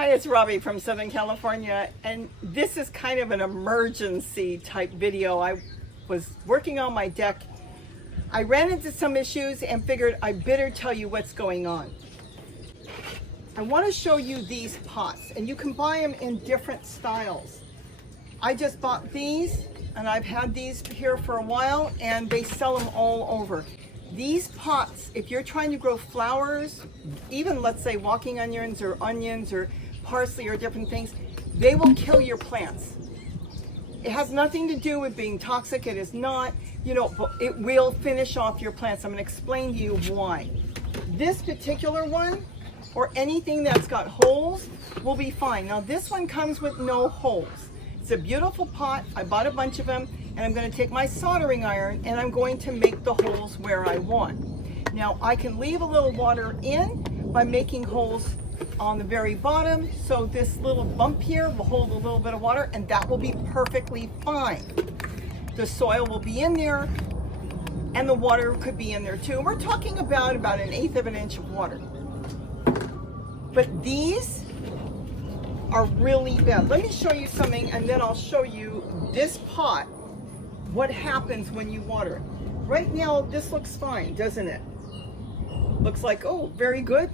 Hi, it's Robbie from Southern California, and this is kind of an emergency type video. I was working on my deck. I ran into some issues and figured I better tell you what's going on. I want to show you these pots, and you can buy them in different styles. I just bought these, and I've had these here for a while, and they sell them all over. These pots, if you're trying to grow flowers, even let's say walking onions or parsley or different things, they will kill your plants. It has nothing to do with being toxic. It is not, but it will finish off your plants. I'm going to explain to you why. This particular one, or anything that's got holes, will be fine. Now this one comes with no holes. It's a beautiful pot. I bought a bunch of them, and I'm going to take my soldering iron and I'm going to make the holes where I want. Now I can leave a little water in by making holes on the very bottom, so this little bump here will hold a little bit of water, and that will be perfectly fine. The soil will be in there, and the water could be in there too. We're talking about an 1/8 of an inch of water. But these are really bad. Let me show you something, and then I'll show you this pot, what happens when you water it. Right now, this looks fine, doesn't it? Looks like, oh, very good.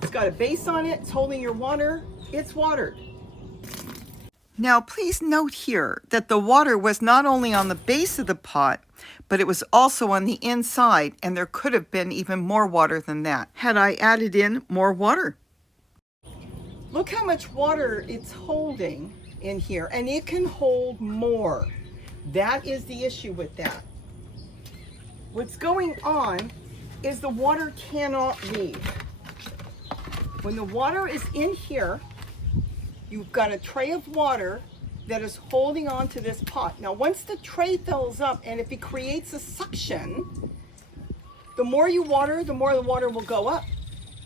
It's got a base on it, it's holding your water, it's watered. Now please note here that the water was not only on the base of the pot, but it was also on the inside, and there could have been even more water than that had I added in more water. Look how much water it's holding in here, and it can hold more. That is the issue with that. What's going on is the water cannot leave. When the water is in here, you've got a tray of water that is holding on to this pot. Now, once the tray fills up, and if it creates a suction, the more you water, the more the water will go up.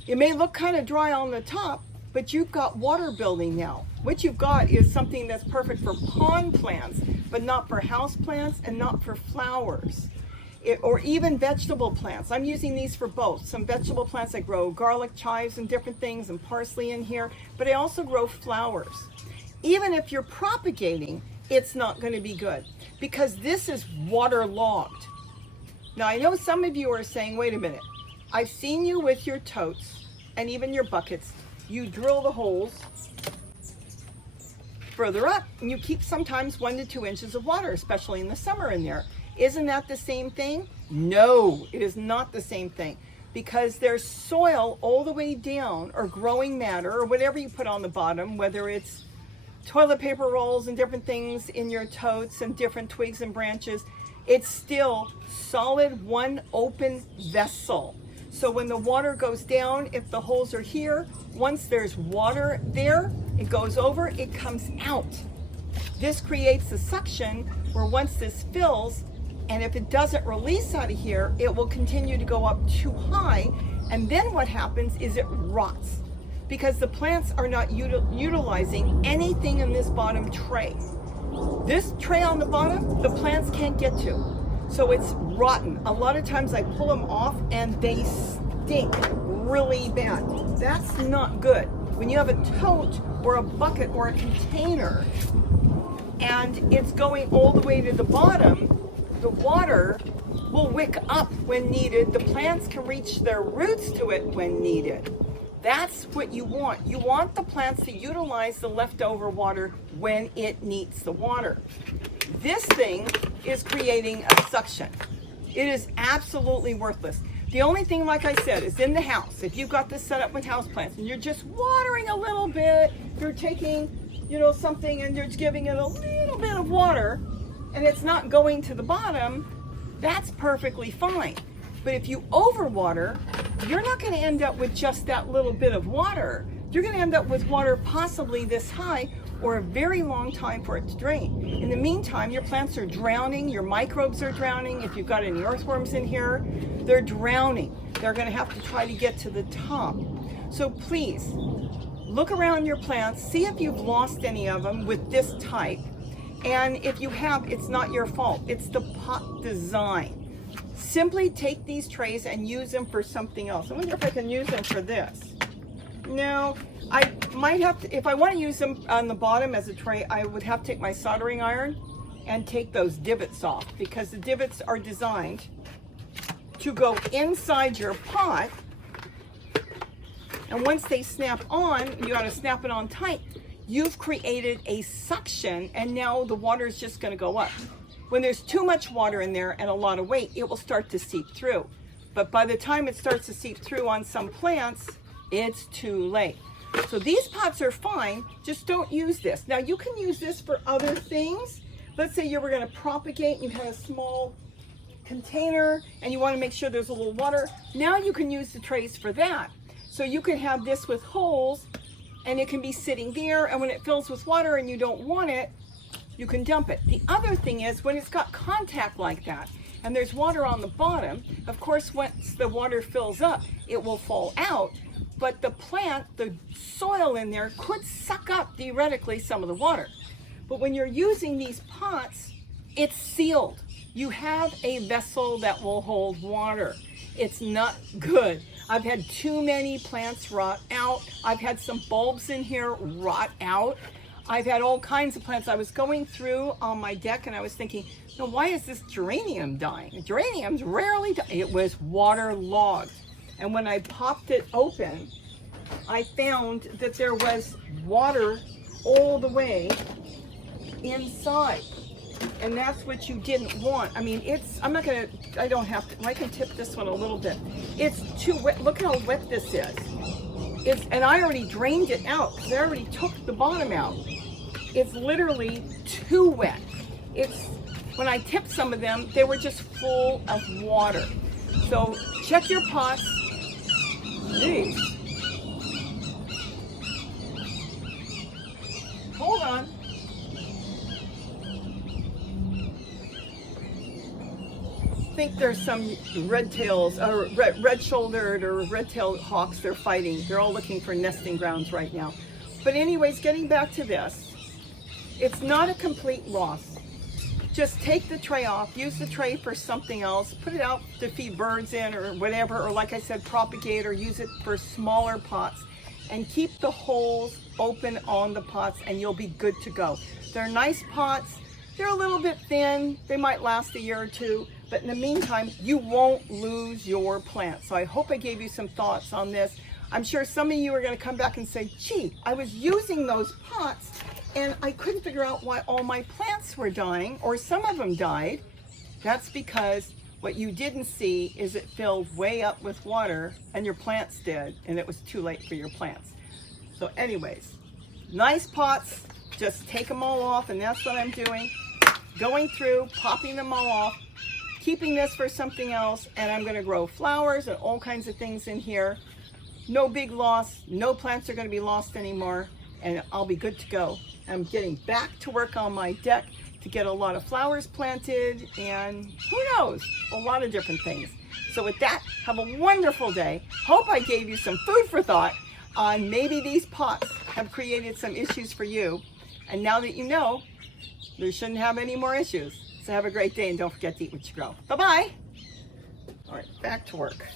It may look kind of dry on the top, but you've got water building now. What you've got is something that's perfect for pond plants, but not for house plants and not for flowers. Or even vegetable plants. I'm using these for both. Some vegetable plants, I grow garlic, chives, and different things, and parsley in here, but I also grow flowers. Even if you're propagating, it's not going to be good because this is waterlogged. Now, I know some of you are saying, wait a minute, I've seen you with your totes and even your buckets. You drill the holes further up, and you keep sometimes 1 to 2 inches of water, especially in the summer in there. Isn't that the same thing? No, it is not the same thing, because there's soil all the way down, or growing matter, or whatever you put on the bottom, whether it's toilet paper rolls and different things in your totes and different twigs and branches. It's still solid, one open vessel. So when the water goes down, if the holes are here, once there's water there, it goes over, it comes out. This creates a suction where once this fills, and if it doesn't release out of here, it will continue to go up too high. And then what happens is it rots because the plants are not utilizing anything in this bottom tray. This tray on the bottom, the plants can't get to. So it's rotten. A lot of times I pull them off and they stink really bad. That's not good. When you have a tote or a bucket or a container and it's going all the way to the bottom, the water will wick up when needed. The plants can reach their roots to it when needed. That's what you want. You want the plants to utilize the leftover water when it needs the water. This thing is creating a suction. It is absolutely worthless. The only thing, like I said, is in the house. If you've got this set up with house plants and you're just watering a little bit, you're taking, something and you're just giving it a little bit of water, and it's not going to the bottom, that's perfectly fine. But if you overwater, you're not going to end up with just that little bit of water. You're going to end up with water possibly this high or a very long time for it to drain. In the meantime, your plants are drowning, your microbes are drowning. If you've got any earthworms in here, they're drowning. They're going to have to try to get to the top. So please, look around your plants, see if you've lost any of them with this type. And if you have, it's not your fault. It's the pot design. Simply take these trays and use them for something else. I wonder if I can use them for this. No, I might have to, if I want to use them on the bottom as a tray, I would have to take my soldering iron and take those divots off, because the divots are designed to go inside your pot. And once they snap on, you got to snap it on tight. You've created a suction, and now the water is just going to go up. When there's too much water in there and a lot of weight, it will start to seep through. But by the time it starts to seep through on some plants, it's too late. So these pots are fine, just don't use this. Now you can use this for other things. Let's say you were going to propagate and you had a small container and you want to make sure there's a little water. Now you can use the trays for that. So you can have this with holes and it can be sitting there, and when it fills with water and you don't want it, you can dump it. The other thing is, when it's got contact like that and there's water on the bottom, of course once the water fills up, it will fall out. But the plant, the soil in there could suck up theoretically some of the water. But when you're using these pots, it's sealed. You have a vessel that will hold water. It's not good. I've had too many plants rot out. I've had some bulbs in here rot out. I've had all kinds of plants. I was going through on my deck and I was thinking, no, why is this geranium dying? Geraniums rarely die. It was waterlogged. And when I popped it open, I found that there was water all the way inside. And that's what you didn't want. I mean, I don't have to, I can tip this one a little bit. It's too wet. Look how wet this is. And I already drained it out because I already took the bottom out. It's literally too wet. When I tipped some of them, they were just full of water. So check your pots. Jeez. Hold on. I think there's some red-tails, or red-shouldered or red-tailed hawks they're fighting. They're all looking for nesting grounds right now. But anyways, getting back to this, it's not a complete loss. Just take the tray off, use the tray for something else, put it out to feed birds in or whatever, or like I said, propagate, or use it for smaller pots, and keep the holes open on the pots and you'll be good to go. They're nice pots. They're a little bit thin. They might last a year or two. But in the meantime, you won't lose your plant. So I hope I gave you some thoughts on this. I'm sure some of you are going to come back and say, gee, I was using those pots and I couldn't figure out why all my plants were dying, or some of them died. That's because what you didn't see is it filled way up with water and your plants did, and it was too late for your plants. So anyways, nice pots, just take them all off, and that's what I'm doing. Going through, popping them all off, keeping this for something else, and I'm going to grow flowers and all kinds of things in here. No big loss. No plants are going to be lost anymore, and I'll be good to go. I'm getting back to work on my deck to get a lot of flowers planted, and who knows, a lot of different things. So with that, have a wonderful day. Hope I gave you some food for thought on maybe these pots have created some issues for you. And now that you know, you shouldn't have any more issues. So have a great day, and don't forget to eat what you grow. Bye-bye. All right, back to work.